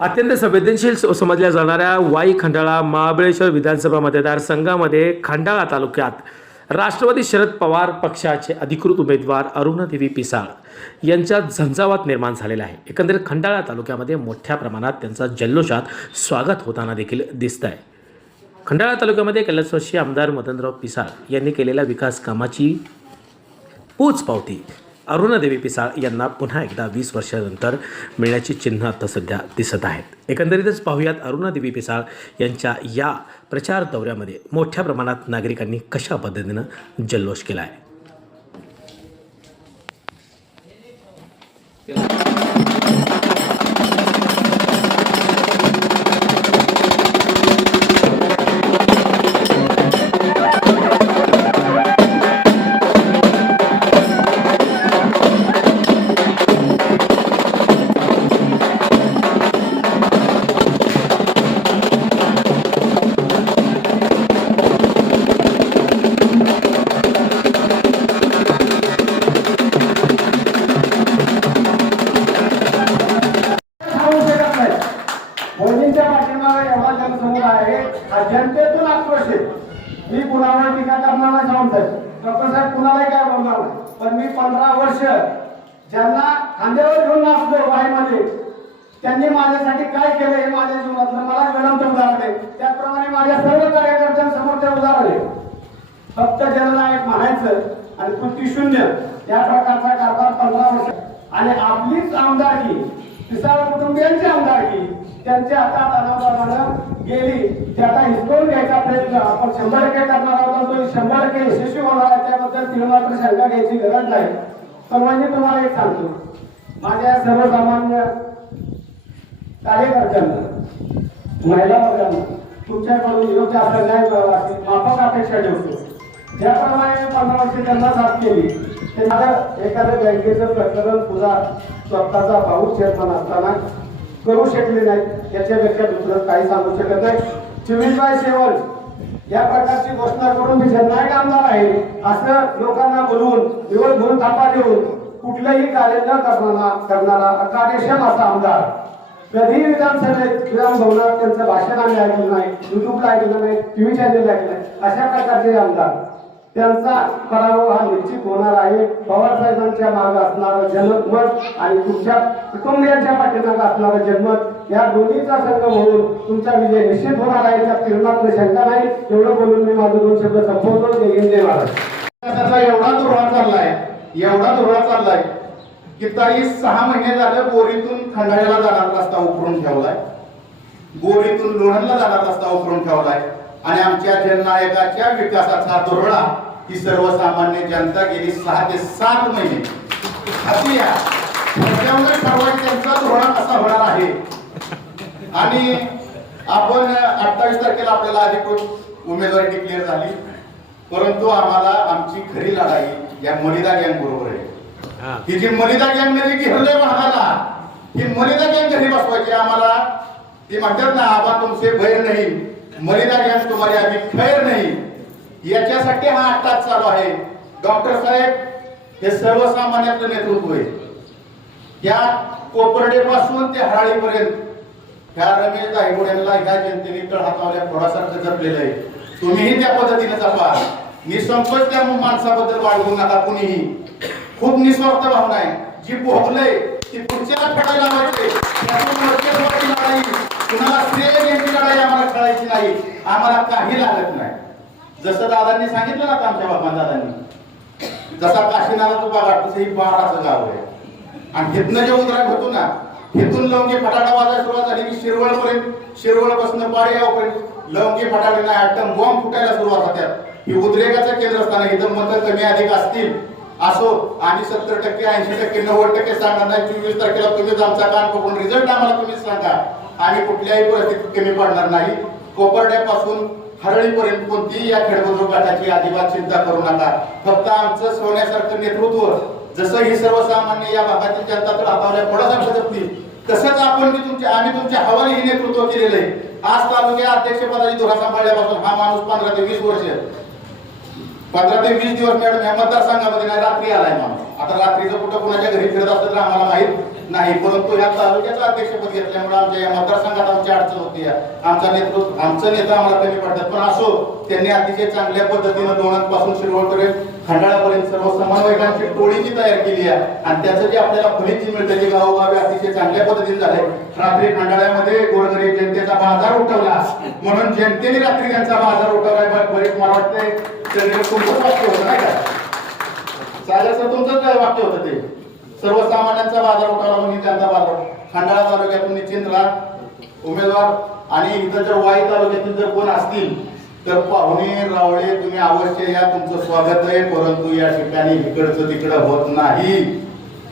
अत्यंत संवेदनशील समजल्या जाणाऱ्या वाई खंडाळा महाबळेश्वर विधानसभा मतदारसंघामध्ये खंडाळा तालुक्यात राष्ट्रवादी शरद पवार पक्षाचे अधिकृत उमेदवार अरुणादेवी पिसाळ यांच्यात झंझावात निर्माण झालेला आहे. एकंदरीत खंडाळा तालुक्यामध्ये मोठ्या प्रमाणात त्यांचा जल्लोषात स्वागत होताना देखील दिसत आहे खंडाळा तालुक्यामध्ये कैलासवासी आमदार मदनराव पिसाळ यांनी केलेल्या विकास कामाची पोचपावती अरुणादेवी पिसाळ यांना पुन्हा एकदा वीस वर्षानंतर मिळण्याची चिन्ह आता सध्या दिसत आहेत. एकंदरीतच पाहूयात अरुणादेवी पिसाळ यांच्या या प्रचार दौऱ्यामध्ये मोठ्या प्रमाणात नागरिकांनी कशा पद्धतीनं जल्लोष केला आहे करणार नाही डॉक्टर साहेब कुणालाही काय बोलणार पण मी पंधरा वर्ष ज्यांना खांद्यावर घेऊन नाचलो वाईमध्ये त्यांनी माझ्यासाठी काय केलं हे माझ्या जीवनातलं मला विनंत उदाहरण आहे. त्याचप्रमाणे माझ्या सर्व कार्यकर्त्यांसमोर ते उदाहरण आहे. फक्त ज्यांना एक म्हणायचं आणि कृती शून्य या प्रकारचा कारभार पंधरा वर्ष. आणि आपलीच आमदारकी पिसाळ कुटुंबियांची आमदारकी त्यांच्या आता अनावरानं गेली. ते आता हिसकून घ्यायचा प्रयत्न. आपण शंभर टक्के करणार आहोत तो शंभर टक्के यशस्वी होणार आहे. त्याबद्दल तिला मात्र शंका घ्यायची गरज नाही. सर्वांनी म्हणजे तुम्हाला एक सांगतो. माझ्या सर्वसामान्य कार्यकर्त्यांना महिला वर्गांना तुमच्याकडून योग्य असं न्याय मिळावा माफक अपेक्षा ठेवतो. ज्याप्रमाणे पंधरा वर्षे त्यांना साथ केली ते माझ्या एखाद्या बँकेचं प्रकरण पुन्हा स्वतःचा भाऊ चेअरमन असताना करू शकले नाही याच्यापेक्षा दुसरं काही सांगू शकत नाही. चिमिनबाई शेवल या प्रकारची घोषणा करून मी जननायक आमदार आहे. असं लोकांना बोलवून दिवसभर थापा देऊन कुठलंही कार्य न करणारा करणारा अकार्यक्षम असा आमदार. कधीही विधानसभेत विधान भवनात त्यांचं भाषण आम्ही ऐकलं नाही युट्यूबला ऐकलं नाही टीव्ही चॅनल ऐकलं नाही. अशा प्रकारचे आमदार. त्यांचा पराभव हा निश्चित होणार आहे. पवार साहेबांच्या मागे असणारं जनमत आणि तुमच्या कुटुंबियांच्या पाठीमागे असणारं जनमत या दोन्हीचा संघ म्हणून तुमचा विजय निश्चित होणार आहे. त्या फिरमात्र शंका नाही. एवढं बोलून मी माझं दोन शब्द संपवतो. जय हिंद त्याचा एवढा दुर्वा चाललाय एवढा दुर्वा चाललाय की ताई सहा महिने झालं बोरीतून खंडाळ्याला जाणार रस्ता उकरून ठेवलाय. बोरीतून लोणला जाणार रस्ता उकरून ठेवलाय. आणि आमच्या जननायकाच्या विकासाचा दुरळा ही सर्वसामान्य जनता गेली सहा ते सात महिने. त्याच्यामुळे ठरवायचं त्यांचा धोरणा कसा होणार आहे? आणि आपण अठ्ठावीस तारखेला आपल्याला अधिकृत उमेदवारी डिक्लेअर झाली. परंतु आम्हाला आमची खरी लढाई या मलिदा गँग बरोबर आहे. ही. जी मलिदा गँग जी घेरले भागाला. ही मलिदा गँग घरी बसवायची आम्हाला. ते म्हणतात ना आबा तुमचे भैर नाही. मलिदा गॅस तुम्हाला आम्ही खैर नाही. याच्यासाठी हा आत्ताच चालू आहे. डॉक्टर साहेब हे सर्वसामान्याचं नेतृत्व आहे. या कोपर्डेपासून ते हराळीपर्यंत ह्या रमेश दायगोड यांना ह्या जनतेने तळ हातावल्या थोडासारखं जपलेलं आहे. तुम्हीही त्या पद्धतीने जपा. निसंकोच त्या माणसाबद्दल वाढवू नका कुणीही. खूप निस्वार्थ भावना आहे. जी भोगलंय ती पुढच्या फटायला लावायचे कुणाला श्रेय घ्यायची लढाई आम्हाला खेळायची नाही. आम्हाला काही लागत नाही. जसं दादांनी सांगितलं ना आता आमच्या बाबा दादांनी जसा काशीनाला तो बागा तसं ही बाळाचं गाव आहे. आणि हिथनं जे उद्राक होतो ना हिथून लवंगी फटाटा वाजायला सुरुवात झाली की शिरवळ शिरवळपासून पाडेगावपर्यंत पासून लवंगी फटाटे नाही आटम बॉम्ब फुटायला सुरुवात होत्या. ही उद्रेकाचं केंद्रस्थान आहे. इथं मतं कमी अधिक असतील. असो आम्ही सत्तर टक्के ऐंशी टक्के नव्वद टक्के सांगणार नाही चोवीस तारखेला तुम्हीच आमचा कान पकडून रिझल्ट आम्हाला तुम्हीच सांगा. आम्ही कुठल्याही परिस्थितीत कमी पडणार नाही. कोपर्ड्यापासून हरळीपर्यंत कोणतीही या खेळबंदूक गटाची अजिबात चिंता करू नका. फक्त आमचं सोन्यासारखं नेतृत्व जसं ही सर्वसामान्य या भागातील जनता तर हातावल्या थोडासा जपतील तसंच आपण मी तुमच्या आम्ही तुमच्या हवाली हे नेतृत्व केलेलं आहे. आज तालुक्या अध्यक्षपदाची धुरा सांभाळल्यापासून हा माणूस पंधरा ते वीस वर्ष पंधरा ते वीस दिवस मॅडम या मतदारसंघामध्ये नाही रात्री आलाय मग आता रात्रीचं कुठं कुणाच्या घरी फिरत असलं तर आम्हाला माहीत नाही परंतु ह्या तालुक्याचं अध्यक्षपद घेतल्यामुळे आमच्या या मतदारसंघात आमची अडचण होती. या. आमचा नेतृत्व आमचं नेता आम्हाला कमी पडतात. पण असो त्यांनी अतिशय चांगल्या पद्धतीनं दोनांपासून शिरवळपर्यंत खंडाळापर्यंत सर्व समन्वयकांची टोळी जी तयार केली आहे. आणि त्याचं जे आपल्याला फलित जी मिळतं जे गावोगावी अतिशय चांगल्या पद्धतीने झालंय रात्री खंडाळ्यामध्ये गोरगरीब जनतेचा बाजार उठवला. म्हणून जनतेने रात्री त्यांचा बाजार उठवलाय बरेच मला वाटतंय ते तुमचंच वाक्य होतं नाही का सागर तुमचंच वाक्य होतं ते? सर्वसामान्यांचा बाजार उठाला म्हणजे त्यांचा बाजार. खंडाळा तालुक्यातून निश्चिंतला उमेदवार आणि इतर जर वाई तालुक्यातील जर कोण असतील तर पाहुणे रावळे तुम्ही अवश्य या तुमचं स्वागत आहे. परंतु या ठिकाणी इकडचं तिकडं होत नाही.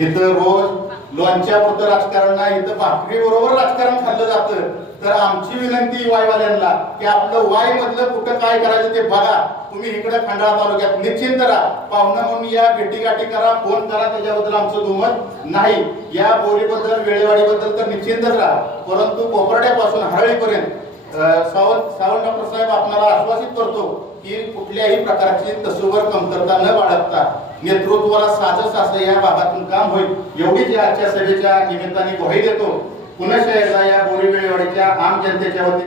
इथं रोज लोणच्यापुरतं राजकारण नाही तर भाकरी बरोबर राजकारण खाल्लं जातं. तर आमची विनंती वायवाल्यांना की आपलं वाय मधलं कुठं काय करायचं ते बघा. तुम्ही इकडे खंडाळा तालुक्यात निश्चिंत राहा. पाहुणं म्हणून या भेटीगाठी करा फोन करा त्याच्याबद्दल आमचं दुमत नाही. या बोलीबद्दल वेळेवाडीबद्दल तर निश्चिंतच राहा. परंतु कोपरड्यापासून हरळीपर्यंत सावंत सावंत डॉक्टर साहेब आपणाला आश्वासित करतो की कुठल्याही प्रकारची तसूवर कमतरता न बाळगता नेतृत्वाला साजस असं या भागातून काम होईल. एवढीच या आजच्या सभेच्या निमित्ताने ग्वाही देतो. पुन्हा एकदा या बोरीवेळेवाडीच्या आम जनतेच्या वतीने